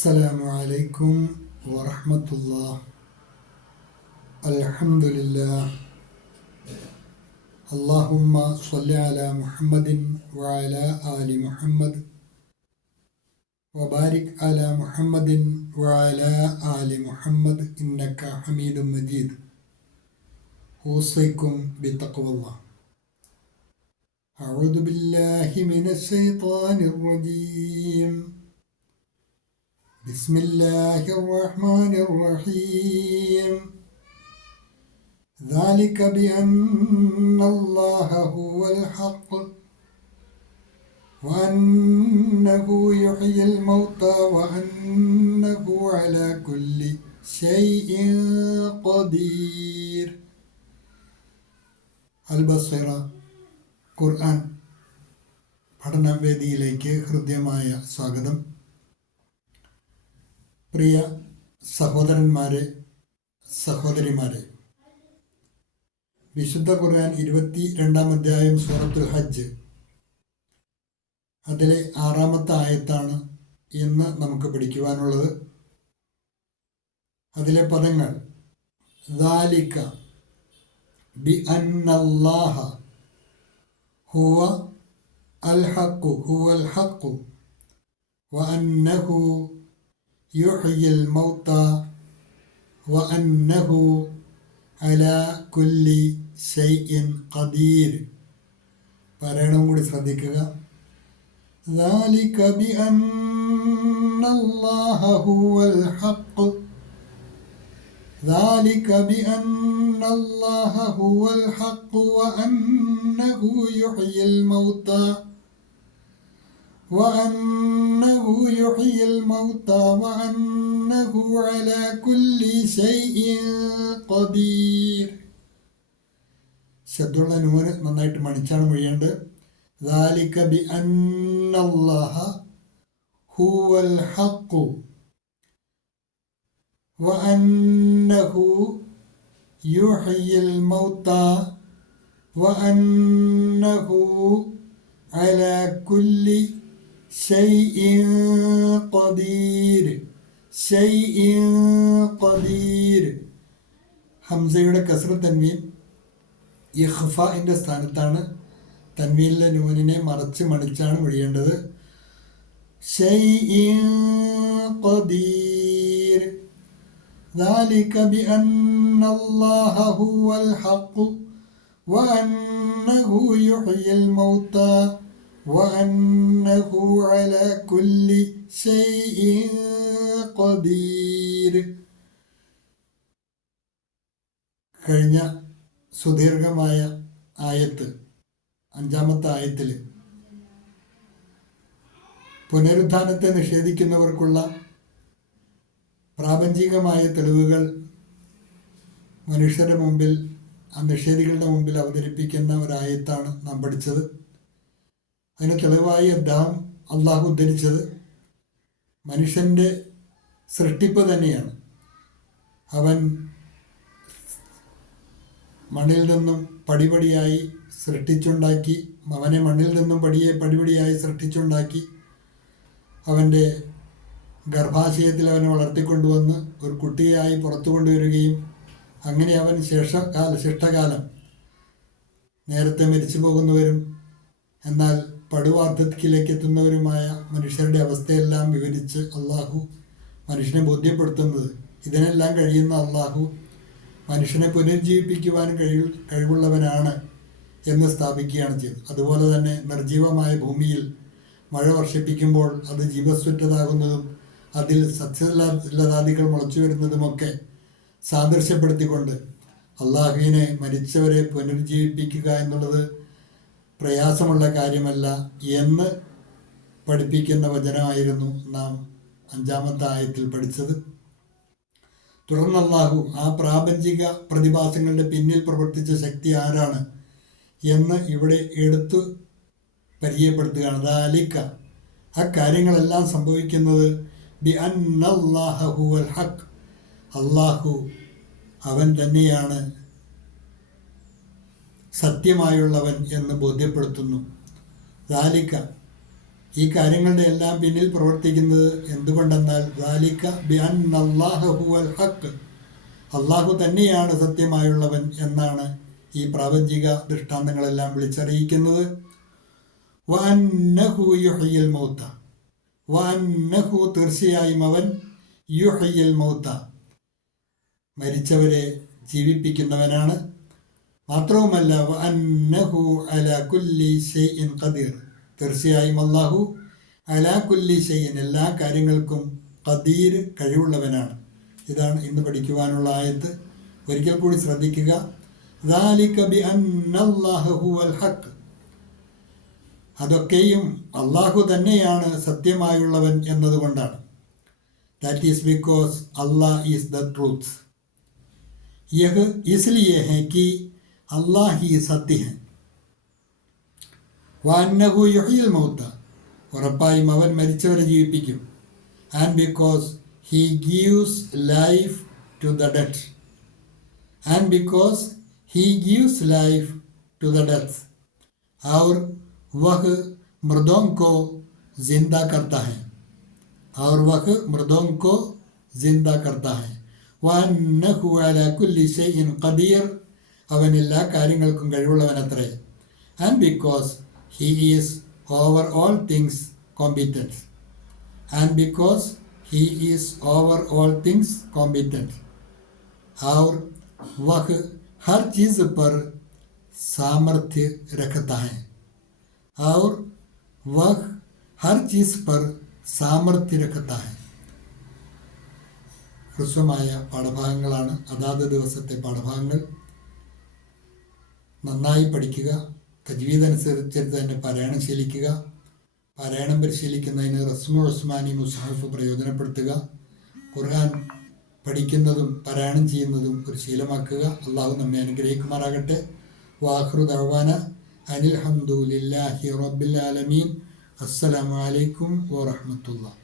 السلام عليكم ورحمة الله. الحمد لله. اللهم صل على محمد وعلى آل محمد وبارك على محمد وعلى آل محمد إنك حميد مجيد. أوصيكم بتقوى الله. أعوذ بالله من الشيطان الرجيم. بسم الله الرحمن الرحيم. ذلك بأن الله هو الحق وأنه يحيي الموتى وأنه على كل شيء قدير. അൽബസറ ഖുർആൻ പഠനവേദിയിലേക്ക് ഹൃദ്യമായ സ്വാഗതം. പ്രിയ സഹോദരന്മാരെ, സഹോദരിമാരെ, വിശുദ്ധ ഖുർആൻ 22-ാം അധ്യായം സൂറത്തുൽ ഹജ്ജ്, അതിലെ 6-ാമത്തെ ആയത്താണ് ഇന്ന് നമുക്ക് പഠിക്കുവാനുള്ളത്. അതിലെ പദങ്ങൾ ദാലിക ബി അന്നല്ലാഹ ഹുവ അൽ ഹഖ് ഹുവൽ ഹഖ് വഅന്നഹു യുഹ്യിൽ മൗത വഅന്നഹു അലാ കുല്ലി ശൈഇൻ ഖദീർ. പറയണം കൂടി ശ്രദ്ധിക്കുക. ذلك بأن الله هو الحق ذلك بأن الله هو الحق وأنه يحيي الموتى وأنه على كل شيء قدير. ശബ്ദമുള്ള നൂന് നന്നായിട്ട് മണിച്ചാണ് മൊഴിയേണ്ടത്. ذلك بأن الله هو الحق وأنه يحيي الموتى وأنه على كل شيء قدير. ഹംസയുടെ കസ്ര തൻവീൻ ഇഖ്ഫാഇന്റെ സ്ഥാനത്താണ്. തൻവീനിലെ നൂനിനെ മറച്ച് മണിച്ചാണ് മൊഴിയേണ്ടത്. ശൈഇൻ ഖദീർ. ذلك بأن الله هو الحق وأنه يحيي الموتى وأنه على كل شيء قدير. കഴിഞ്ഞ സുദീർഘമായ ആയത്ത് 5-ാമത്തെ ആയത്തിൽ പുനരുത്ഥാനത്തെ നിഷേധിക്കുന്നവർക്കുള്ള പ്രാപഞ്ചികമായ തെളിവുകൾ മനുഷ്യരുടെ മുമ്പിൽ, ആ നിഷേധികളുടെ മുമ്പിൽ അവതരിപ്പിക്കുന്ന ഒരായത്താണ് നാം പഠിച്ചത്. അതിന് തെളിവായി അള്ളാഹു ഉദ്ധരിച്ചത് മനുഷ്യൻ്റെ സൃഷ്ടിപ്പ് തന്നെയാണ്. അവൻ മണ്ണിൽ നിന്നും പടിപടിയായി സൃഷ്ടിച്ചുണ്ടാക്കി, അവനെ മണ്ണിൽ നിന്നും പടിപടിയായി സൃഷ്ടിച്ചുണ്ടാക്കി, അവൻ്റെ ഗർഭാശയത്തിൽ അവനെ വളർത്തിക്കൊണ്ടുവന്ന് ഒരു കുട്ടിയായി പുറത്തു കൊണ്ടുവരികയും അങ്ങനെ അവൻ ശിഷ്ടകാലം നേരത്തെ മരിച്ചു പോകുന്നവരും എന്നാൽ പടുവാർദ്ധക്യത്തിലേക്ക് എത്തുന്നവരുമായ മനുഷ്യരുടെ അവസ്ഥയെല്ലാം വിവരിച്ച് അള്ളാഹു മനുഷ്യനെ ബോധ്യപ്പെടുത്തുന്നത്, ഇതിനെല്ലാം കഴിയുന്ന അള്ളാഹു മനുഷ്യനെ പുനരുജ്ജീവിപ്പിക്കുവാൻ കഴിവുള്ളവനാണ് എന്ന് സ്ഥാപിക്കുകയാണ് ചെയ്തത്. അതുപോലെ തന്നെ നിർജീവമായ ഭൂമിയിൽ മഴ വർഷിപ്പിക്കുമ്പോൾ അത് ജീവസ്വറ്റതാകുന്നതും അതിൽ സസ്യലതാദികൾ മുളച്ചു വരുന്നതുമൊക്കെ സാദൃശ്യപ്പെടുത്തിക്കൊണ്ട് അള്ളാഹുവിനെ മരിച്ചവരെ പുനരുജ്ജീവിപ്പിക്കുക എന്നുള്ളത് പ്രയാസമുള്ള കാര്യമല്ല എന്ന് പഠിപ്പിക്കുന്ന വചനമായിരുന്നു നാം 5-ാമത്തെ ആയത്തിൽ പഠിച്ചത്. തുടർന്ന് അള്ളാഹു ആ പ്രാപഞ്ചിക പ്രതിഭാസങ്ങളുടെ പിന്നിൽ പ്രവർത്തിച്ച ശക്തി ആരാണ് എന്ന് ഇവിടെ എടുത്തു പരിചയപ്പെടുത്തുകയാണ്. ദാലിക, ആ കാര്യങ്ങളെല്ലാം സംഭവിക്കുന്നത് ബി അന്നല്ലാഹ ഹുവൽ ഹഖ്, അള്ളാഹു അവൻ തന്നെയാണ് സത്യമായുള്ളവൻ എന്ന് ബോധ്യപ്പെടുത്തുന്നു. ദാലിക, ഈ കാര്യങ്ങളുടെ എല്ലാം പിന്നിൽ പ്രവർത്തിക്കുന്നത് എന്തുകൊണ്ടെന്നാൽ ദാലിക ബിഅന്നല്ലാഹ ഹുവൽ ഹഖ്, അള്ളാഹു തന്നെയാണ് സത്യമായുള്ളവൻ എന്നാണ് ഈ പ്രാപഞ്ചിക ദൃഷ്ടാന്തങ്ങളെല്ലാം വിളിച്ചറിയിക്കുന്നത്. വഅന്നഹു യുഹ്യിൽ മൗത, വഅന്നഹു തീർച്ചയായും അവൻ യുഹ്യിൽ മൗത മരിച്ചവരെ ജീവിപ്പിക്കുന്നവനാണ്. മാത്രവുമല്ല വഅന്നഹു അലാ കുല്ലി ഷൈഇൻ ഖദീർ, തീർച്ചയായും അല്ലാഹു അലാ കുല്ലി ഷൈഇൻ എല്ലാ കാര്യങ്ങൾക്കും ഖദീർ കഴിവുള്ളവനാണ്. ഇതാണ് ഇന്ന് പഠിക്കുവാനുള്ള ആയത്ത്. ഒരിക്കൽ കൂടി ശ്രദ്ധിക്കുക. ദാലിക ബിഅന്നല്ലാഹ ഹുവൽ ഹഖ്, അതൊക്കെയും അള്ളാഹു തന്നെയാണ് സത്യമായുള്ളവൻ എന്നതുകൊണ്ടാണ്. That is because Allah is the truth. യഹ് ഇസ്ലിയെ ഹെ കി അള്ളാഹ് ഹി സത്യ ഹെ. വഅന്നഹു യുഹ്യിൽ മൗത, ഉറപ്പായും അവൻ മരിച്ചവരെ ജീവിപ്പിക്കും. And because he gives life to the dead, and because he gives life to the death, और वह मर्दों को जिंदा करता है, और वह मर्दों को जिंदा करता है. वअन्नहु अला कुल्ली शैഇൻ ഖദീർ, അവൻ എല്ലാ കാര്യങ്ങൾക്കും കഴിവുള്ളവനത്രേ. And because he is over all things competent, and because he is over all things competent, और वह हर चीज़ पर सामर्थ्य रखता है, और वह हर चीज़ पर सामर्थ्य रखता है. ഹ്രസ്വമായ പാഠഭാഗങ്ങളാണ് അതാത് ദിവസത്തെ പാഠഭാഗങ്ങൾ. നന്നായി പഠിക്കുക, തജ്വീദ് അനുസരിച്ച് തന്നെ പാരായണം ശീലിക്കുക. പാരായണം പരിശീലിക്കുന്നതിന് റസ്മു ഉസ്മാനി മുസ്ഹഫ് പ്രയോജനപ്പെടുത്തുക. ഖുർആൻ പഠിക്കുന്നതും പാരായണം ചെയ്യുന്നതും ഒരു ശീലമാക്കുക. അള്ളാഹു നമ്മെ അനുഗ്രഹിക്കുമാറാകട്ടെ. വാഖിറു ദഅ്വാന അനിൽ ഹംദുലില്ലാഹി റബ്ബിൽ ആലമീൻ. അസ്സലാമു അലൈക്കും വറഹ്മത്തുള്ളാഹി.